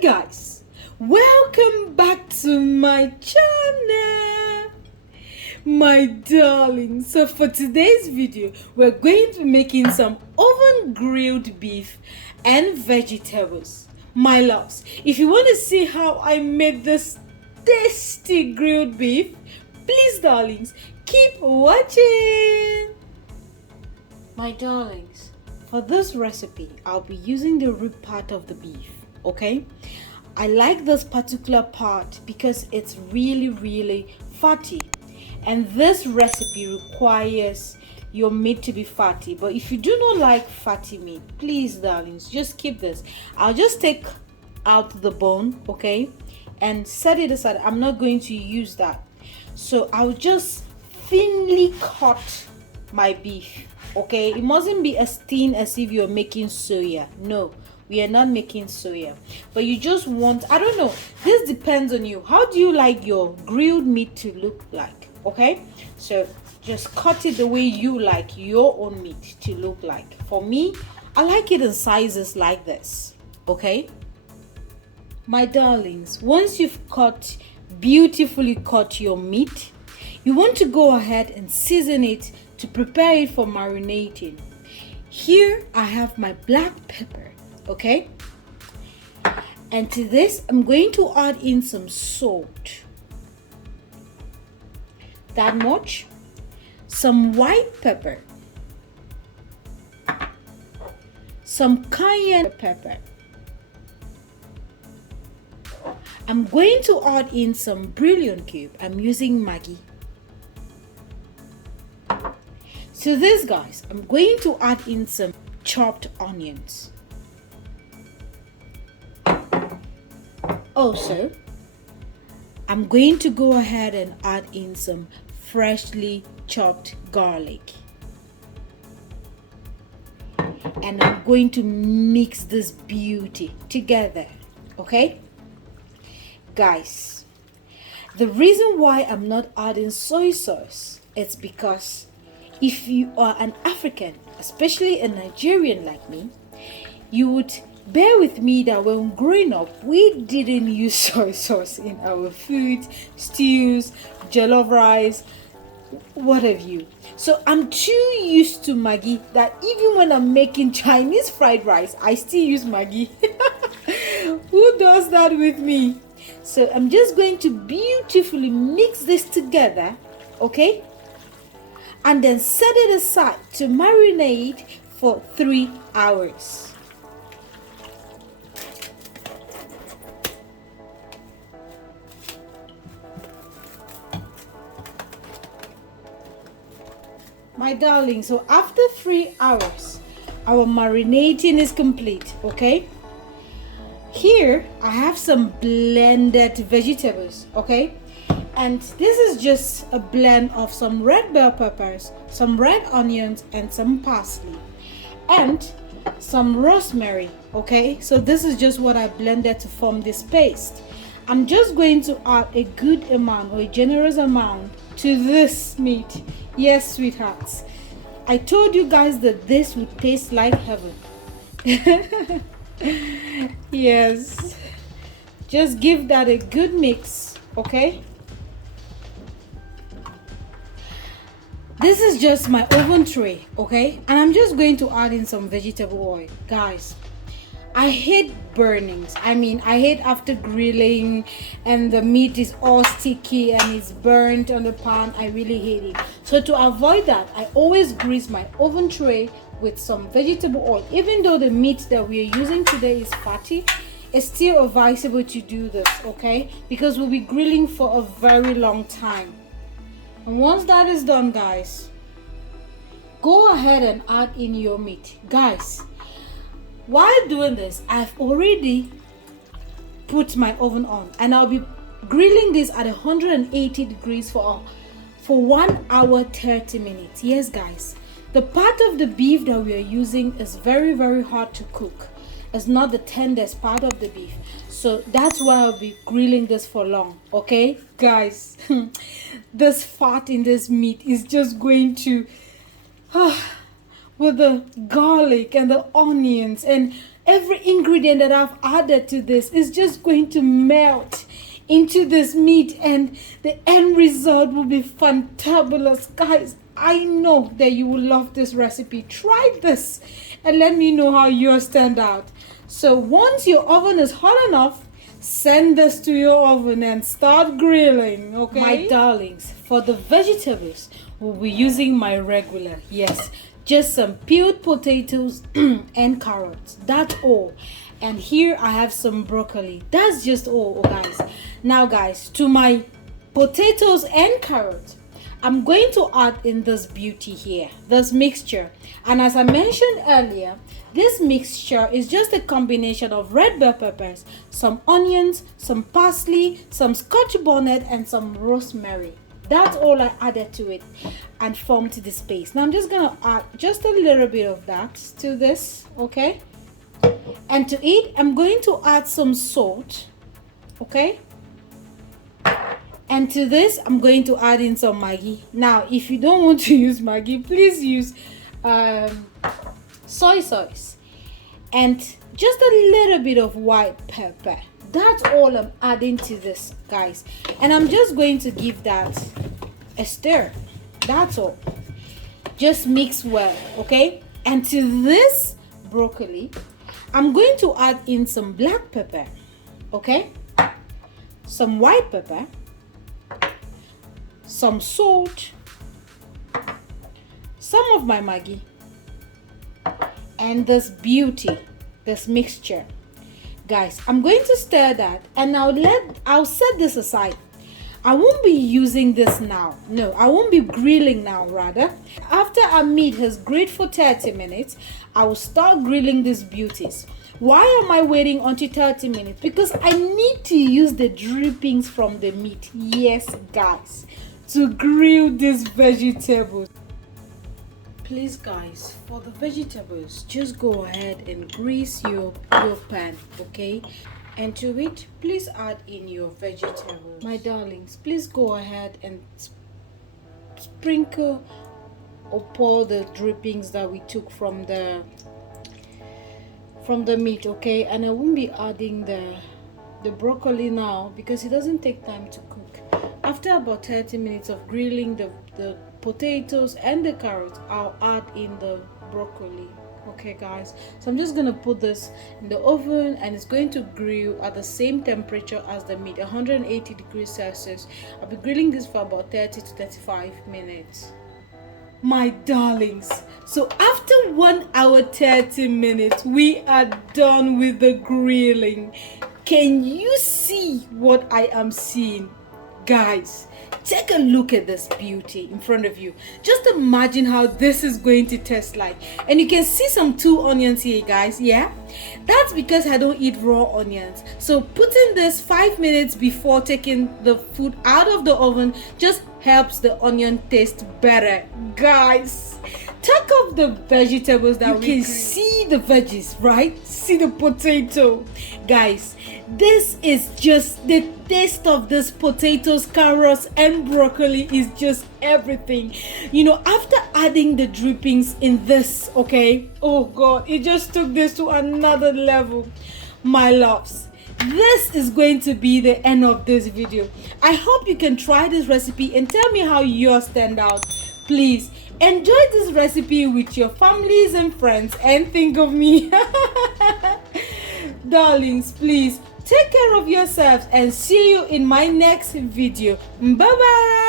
Hi guys, welcome back to my channel, my darling. So for today's video, we're going to be making some oven grilled beef and vegetables. My loves, if you want to see how I made this tasty grilled beef, please darlings, keep watching. My darlings, for this recipe, I'll be using the rib part of the beef, okay? I like this particular part because it's really fatty. And this recipe requires your meat to be fatty. But if you do not like fatty meat, please, darlings, just keep this. I'll just take out the bone, okay? And set it aside. I'm not going to use that. So I'll just thinly cut my beef. Okay, it mustn't be as thin as if you're making soya. No, we are not making soya, but you just want, I don't know, this depends on you. How do you like your grilled meat to look like? Okay, so just cut it the way you like your own meat to look like. For me, I like it in sizes like this. Okay, my darlings, once you've beautifully cut your meat, you want to go ahead and season it to prepare it for marinating. Here I have my black pepper, okay? And to this, I'm going to add in some salt. That much. Some white pepper. Some cayenne pepper. I'm going to add in some bouillon cube. I'm using Maggi. To this, guys, I'm going to add in some chopped onions. Also, I'm going to go ahead and add in some freshly chopped garlic. And I'm going to mix this beauty together, okay? Guys, the reason why I'm not adding soy sauce is because if you are an African, especially a Nigerian like me, you would bear with me that when growing up, we didn't use soy sauce in our food, stews, jollof rice, what have you. So I'm too used to Maggi that even when I'm making Chinese fried rice, I still use Maggi. Who does that with me? So I'm just going to beautifully mix this together, okay? And then set it aside to marinate for 3 hours. My darling, so after 3 hours, our marinating is complete, okay? Here, I have some blended vegetables, okay? And this is just a blend of some red bell peppers, some red onions, and some parsley, and some rosemary, okay? So this is just what I blended to form this paste. I'm just going to add a good amount or a generous amount to this meat. Yes, sweethearts. I told you guys that this would taste like heaven. Yes. Just give that a good mix, okay? This is just my oven tray, okay? And I'm just going to add in some vegetable oil. Guys, I hate burnings. I mean, I hate after grilling and the meat is all sticky and it's burnt on the pan. I really hate it. So to avoid that, I always grease my oven tray with some vegetable oil. Even though the meat that we are using today is fatty, it's still advisable to do this, okay? Because we'll be grilling for a very long time. And once that is done, guys, go ahead and add in your meat. Guys, while doing this, I've already put my oven on and I'll be grilling this at 180 degrees for 1 hour 30 minutes. Yes, guys, the part of the beef that we are using is very hard to cook. It's not the tenderest part of the beef, so that's why I'll be grilling this for long, okay guys? This fat in this meat is just going to with the garlic and the onions and every ingredient that I've added to this is just going to melt into this meat, and the end result will be fantabulous. Guys, I know that you will love this recipe. Try this and let me know how yours turned out. So once your oven is hot enough, send this to your oven and start grilling, okay? My darlings, for the vegetables, we'll be using my regular, yes, just some peeled potatoes and carrots. That's all. And here I have some broccoli. That's just all, guys. Now, guys, to my potatoes and carrots, I'm going to add in this beauty here, this mixture. And as I mentioned earlier, this mixture is just a combination of red bell peppers, some onions, some parsley, some scotch bonnet, and some rosemary. That's all I added to it and formed this paste. Now I'm just gonna add just a little bit of that to this, okay? And to it, I'm going to add some salt, okay? And to this, I'm going to add in some Maggi. Now, if you don't want to use Maggi, please use soy sauce and just a little bit of white pepper. That's all I'm adding to this, guys. And I'm just going to give that a stir. That's all. Just mix well, okay? And to this broccoli, I'm going to add in some black pepper, okay? Some white pepper, some salt, some of my Maggi, and this beauty, this mixture. Guys, I'm going to stir that, and I'll set this aside. I won't be using this now. No, I won't be grilling now, rather. After our meat has grilled for 30 minutes, I will start grilling these beauties. Why am I waiting until 30 minutes? Because I need to use the drippings from the meat. Yes, guys, to grill these vegetables. Please, guys, for the vegetables, just go ahead and grease your pan, okay? And to it, please add in your vegetables. My darlings, please go ahead and sprinkle or pour the drippings that we took from the meat, okay? And I won't be adding the broccoli now because it doesn't take time to cook. After about 30 minutes of grilling the potatoes and the carrots, I'll add in the broccoli. Okay, guys, so I'm just gonna put this in the oven, and it's going to grill at the same temperature as the meat, 180 degrees Celsius. I'll be grilling this for about 30 to 35 minutes. My darlings, so after 1 hour 30 minutes, we are done with the grilling. Can you see what I am seeing? Guys, take a look at this beauty in front of you. Just imagine how this is going to taste like. And you can see some 2 onions here, guys. Yeah, that's because I don't eat raw onions. So putting this 5 minutes before taking the food out of the oven just helps the onion taste better. Guys, talk of the vegetables that you can see the veggies, right? See the potato. Guys, this is just the taste of this potatoes, carrots, and broccoli is just everything. You know, after adding the drippings in this, okay, oh god, it just took this to another level. My loves, this is going to be the end of this video. I hope you can try this recipe and tell me how yours turned out. Please enjoy this recipe with your families and friends and think of me. Darlings, please take care of yourselves and see you in my next video. Bye bye.